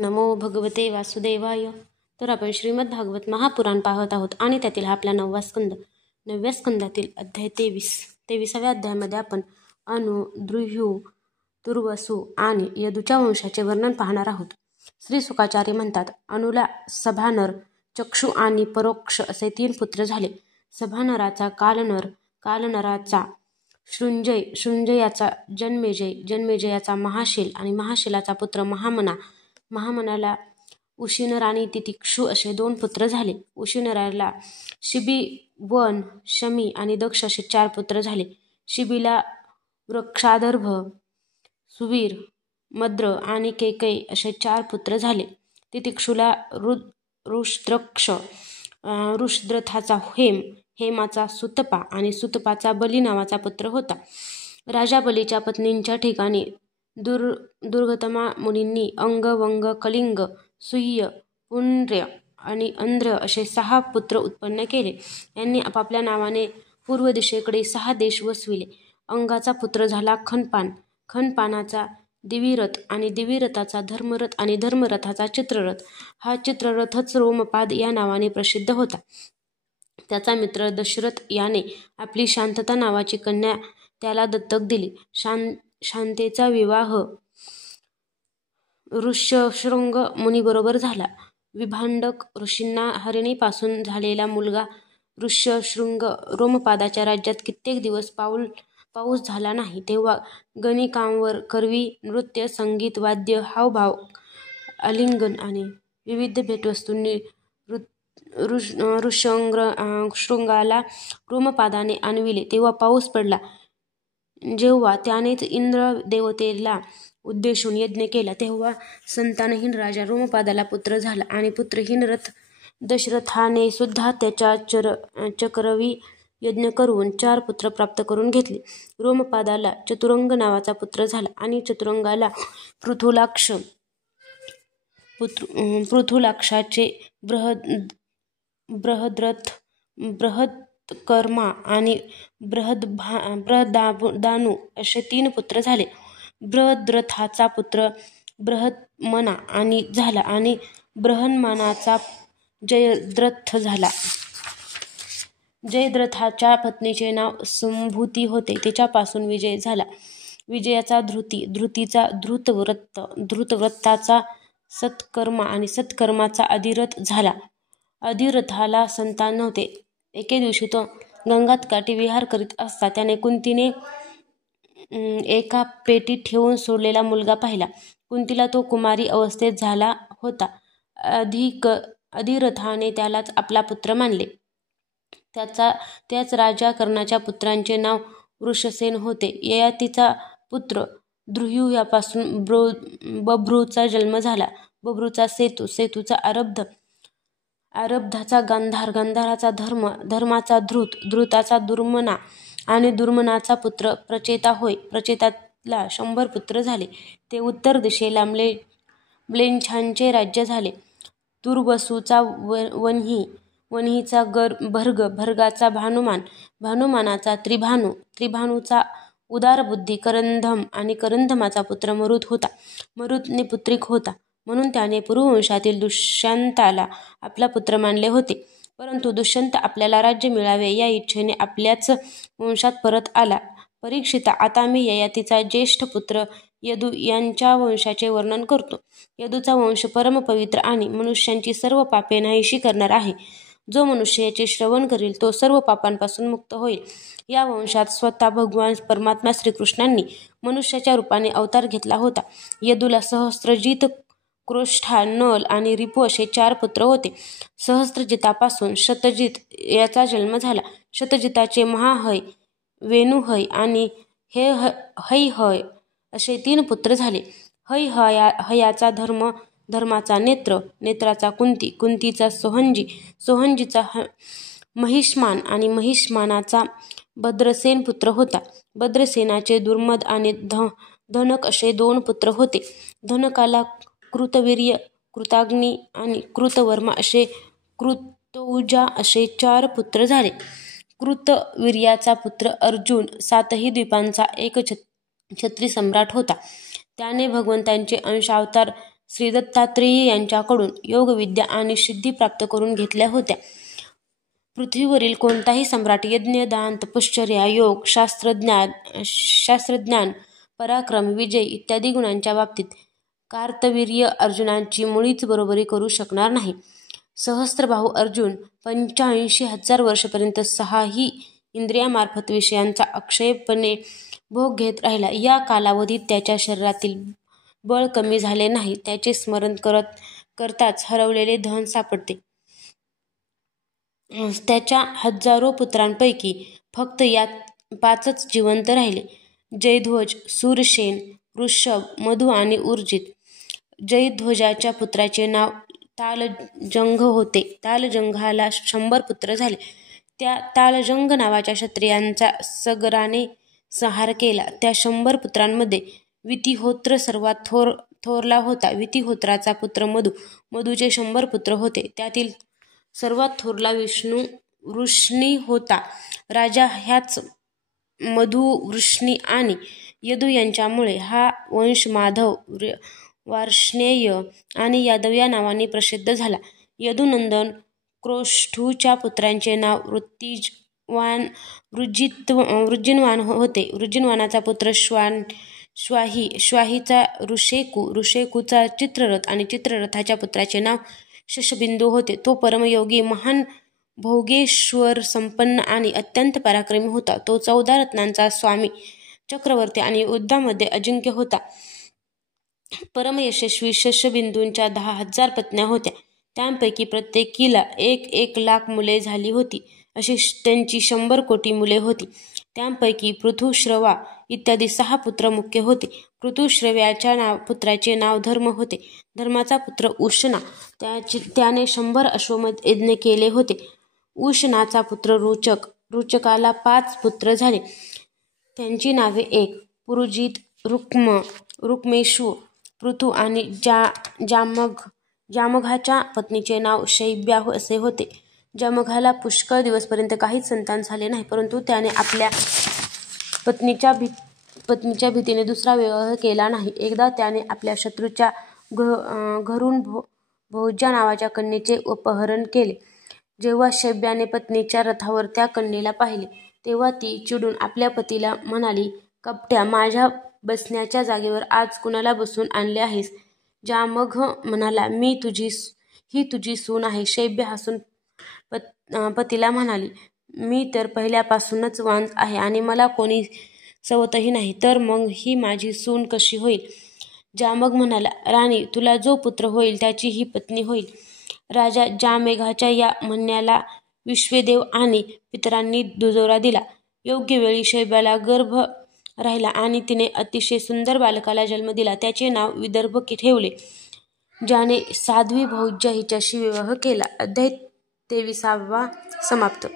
नमो भगवते वासुदेवाय. तर आपण श्रीमद भागवत महापुराण पाहत आहोत आणि त्यातील हा आपला 9वा स्कंद. 9व्या स्कंदातील अध्याय 23व्या अध्यायामध्ये आपण अनु, द्रुह्यू, तुर्वसु आणि यदूच्या वंशाचे वर्णन पाहणार आहोत. श्री सुकाचार्य म्हणतात, अनुला सभानर, चक्षु आणि परोक्ष असे 3 पुत्र झाले. सभानराचा कालनर, कालनराचा शृंजय, शृंजयाचा जन्मेजय, जन्मेजयाचा महाशील आणि महाशीलाचा पुत्र महामना. महामनाला उशिनर आणि तितिक्षु असे 2 पुत्र झाले. उशिनराला शिबी, वन, शमी आणि दक्ष असे 4 पुत्र झाले. शिबीला वृक्षादर्भ, सुवीर, मद्र आणि केकय असे 4 पुत्र झाले. तितिक्षुला रुद्रक्ष, रुद्रथाचा हेम, हेमाचा सुतपा आणि सुतपाचा बली नावाचा पुत्र होता. राजा बलीच्या पत्नींच्या ठिकाणी दुर्गतमा मुनींनी अंग, वंग, कलिंग, सुह्य, पुंड्र्य आणि अंध्र असे 6 पुत्र उत्पन्न केले. यांनी आपापल्या नावाने पूर्व दिशेकडे 6 देश वसविले. अंगाचा पुत्र झाला खनपान, खनपानाचा दिविरथ आणि दिविरथाचा धर्मरथ आणि धर्मरथाचा चित्ररथ. हा चित्ररथच रोमपाद या नावाने प्रसिद्ध होता. त्याचा मित्र दशरथ याने आपली शांतता नावाची कन्या त्याला दत्तक दिली. शांतेचा विवाह ऋष्यशृंग मुनीबरोबर झाला. विभांडक ऋषींना हरिणीपासून झालेला मुलगा ऋष्यशृंग रोमपादाच्या राज्यात कित्येक दिवस पाऊस झाला नाही. तेव्हा गणिकांवर करवी, नृत्य, संगीत, वाद्य, हावभाव, आलिंगन आणि विविध भेटवस्तूंनी ऋष्यशृंगाला रोमपादाने आणविले. तेव्हा पाऊस पडला. जेव्हा त्यानेच इंद्र देवतेला उद्देशून यज्ञ केला तेव्हा संतानहीन राजा रोमपादाला पुत्र झाला आणि पुत्रहीन दशरथाने सुद्धा त्याच्या चक्रवी यज्ञ करून 4 पुत्र प्राप्त करून घेतले. रोमपादाला चतुरंग नावाचा पुत्र झाला आणि चतुरंगाला पृथुलाक्षाचे बृहद्रथ, बृहत्कर्मा आणि बृहदानु असे 3 पुत्र झाले. बृहद्रथाचा पुत्र बृहन्मना आणि झाला आणि बृहन्मनाचा जयद्रथ झाला. जयद्रथाच्या पत्नीचे नाव संभूती होते. तिच्यापासून विजय झाला. विजयाचा धृती, धृतीचा धृतव्रत, धृतव्रताचा सत्कर्मा आणि सत्कर्माचा अधिरथ झाला. अधिरथाला संतान नव्हते. एके दिवशी तो गंगाकाठी विहार करीत असता त्याने कुंतीने एका पेटीत ठेवून सोडलेला मुलगा पाहिला. कुंतीला तो कुमारी अवस्थेत झाला होता. अधिरथाने त्यालाच आपला पुत्र मानले. त्याच राजा कर्णाच्या पुत्रांचे नाव वृषसेन होते. ययातीचा पुत्र द्रुह्यू यापासून बभ्रूचा जन्म झाला. बभ्रूचा सेतू, सेतूचा आरब्ध, आरब्धाचा गांधार, गांधाराचा धर्म, धर्माचा धृत, धृताचा दुर्मना आणि दुर्मनाचा पुत्र प्रचेता होय. प्रचेताला 100 पुत्र झाले. ते उत्तर दिशेला म्लेच्छांचे राज्य झाले. तुर्वसूचा वन्ही, वन्हीचा भर्ग, भर्गाचा भानुमान, भानुमानाचा त्रिभानु, त्रिभानुचा उदारबुद्धी करंधम आणि करंधमाचा पुत्र मरुत होता. मरुतने पुत्रिक होता म्हणून त्याने पुरुवंशातील दुष्यंताला आपला पुत्र मानले होते. परंतु दुष्यंत आपल्याला राज्य मिळावे या इच्छेने आपल्याच वंशात परत आला. परीक्षिता, आता मी ययातीचा ज्येष्ठ पुत्र यदू यांच्या वंशाचे वर्णन करतो. यदूचा वंश परमपवित्र आणि मनुष्यांची सर्व पापे नाहीशी करणार आहे. जो मनुष्य याचे श्रवण करील तो सर्व पापांपासून मुक्त होईल. या वंशात स्वतः भगवान परमात्मा श्रीकृष्णांनी मनुष्याच्या रूपाने अवतार घेतला होता. यदूला सहस्त्रजित, क्रोष्ठा, नल आणि रिपू असे 4 पुत्र होते. सहस्त्रजितापासून शतजित याचा जन्म झाला. शतजिताचे महाहय, वेणुहय आणि हैहय असे 3 पुत्र झाले. हयाचा धर्म, धर्माचा नेत्र, नेत्राचा कुंती, कुंतीचा सोहंजी, सोहंजीचा महिष्मान आणि महिष्मानाचा भद्रसेन पुत्र होता. भद्रसेनाचे दुर्मद आणि धनक असे 2 पुत्र होते. धनकाला कृतवीर्य, कृताग्नी आणि कृतवर्मा असे कृतौजा असे 4 पुत्र झाले. कृतवीर्याचा पुत्र अर्जुन 7ही द्वीपांचा एक छत्री सम्राट होता. त्याने भगवंतांचे अंशावतार श्री दत्तात्रेय यांच्याकडून योगविद्या आणि सिद्धी प्राप्त करून घेतल्या होत्या. पृथ्वीवरील कोणताही सम्राट यज्ञ, दान, तपश्चर्या, योग, शास्त्रज्ञान, पराक्रम, विजय इत्यादी गुणांच्या बाबतीत कार्तवीर्य अर्जुनाची मुळीच बरोबरी करू शकणार नाही. सहस्त्रबाहू अर्जुन 85,000 वर्षापर्यंत 6ही इंद्रियामार्फत विषयांचा अक्षयपणे भोग घेत राहिला. या कालावधीत त्याच्या शरीरातील बळ कमी झाले नाही. त्याचे स्मरण करताच हरवलेले धन सापडते. त्याच्या हजारो पुत्रांपैकी फक्त या 5च जिवंत राहिले: जयध्वज, सूरसेन, वृषभ, मधु आणि उर्जित. जयध्वजाच्या पुत्राचे नाव तालजंग होते. तालजंगाला 100 पुत्र झाले. त्या तालजंग नावाच्या क्षत्रियाचा सगराने संहार केला. त्या 100 पुत्रांमध्ये वितिहोत्र सर्वात थोरला होता. वितिहोत्राचा पुत्र मधु. मधूचे 100 पुत्र होते. त्यातील सर्वात थोरला वृष्णी होता. राजा ह्याच मधु, वृष्णी आणि यदू यांच्यामुळे हा वंश माधव, वार्ष्णेय आणि यादव या नावांनी प्रसिद्ध झाला. यदुनंदन क्रोष्ठूच्या पुत्रांचे नाव वृजिनवान होते. वृजिनवानाचा पुत्र श्वाही, श्वाहीचा ऋषेकू, ऋषेकूचा चित्ररथ आणि चित्ररथाच्या पुत्राचे नाव शशबिंदू होते. तो परमयोगी, महान भोगेश्वर संपन्न आणि अत्यंत पराक्रमी होता. तो 14 रत्नांचा स्वामी, चक्रवर्ती आणि युद्धामध्ये अजिंक्य होता. परमयशस्वी शशबिंदूंच्या 10,000 पत्न्या होत्या. त्यांपैकी प्रत्येकीला 1 लाख मुले झाली होती. अशी त्यांची 100 कोटी मुले होती. त्यांपैकी पृथुश्रवा इत्यादी 6 पुत्र मुख्य होते. पृथुश्रव्याच्या पुत्राचे नाव धर्म होते. धर्माचा पुत्र उशना, त्याने 100 अश्वमेध यज्ञ केले होते. उशनाचा पुत्र रुचक, रुचकाला 5 पुत्र झाले. त्यांची नावे 1 पुरुजित, रुक्मेशू, पृथु आणि जामघ. जामघाच्या पत्नीचे नाव शैब्या असे होते. जामघाला पुष्कळ दिवसपर्यंत काहीच संतान झाले नाही, परंतु त्याने आपल्या पत्नीच्या भीतीने दुसरा विवाह केला नाही. एकदा त्याने आपल्या शत्रूच्या घरून भोज्या नावाच्या कन्येचे अपहरण केले. जेव्हा शैब्याने पत्नीच्या रथावर त्या कन्येला पाहिले, तेव्हा ती चिडून आपल्या पतीला म्हणाली, कपट्या, माझ्या बसण्याच्या जागेवर आज कुणाला बसवून आणले आहेस? जामघ म्हणाला, ही तुझी सून आहे. शैब्या हसून पतीला म्हणाली, मी तर पहिल्यापासूनच वांज आहे आणि मला कोणी सवतही नाही, तर मग ही माझी सून कशी होईल? जामघ म्हणाला, राणी, तुला जो पुत्र होईल त्याची ही पत्नी होईल. राजा जामेघाच्या या म्हणण्याला विश्वेदेव आणि पितरांनी दुजोरा दिला. योग्य वेळी शैब्याला गर्भ राहिला आणि तिने अतिशय सुंदर बालकाला जन्म दिला. त्याचे नाव विदर्भ ठेवले, ज्याने साध्वी भोज्या हिच्याशी विवाह केला. अध्याय 23 समाप्त.